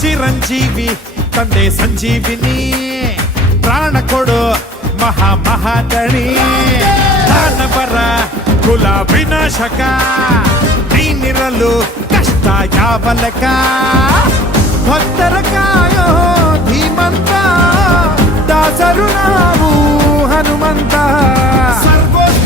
ಚಿರಂಜೀವಿ ತಂದೆ ಸಂಜೀವಿನಿ ಪ್ರಾಣ ಕೊಡು ಮಹಾಮಹಾದಣಿ ದಾನವರ ಕುಲ ವಿನಾಶಕ ನೀನಿರಲು ಕಷ್ಟ ಯಾವ ಲೆಕ್ಕ ಭಕ್ತರ ಕಾಯೋ ಧೀಮಂತ ದಾಸರು ನಾವು ಹನುಮಂತ ಸರ್ವೋತ್ತ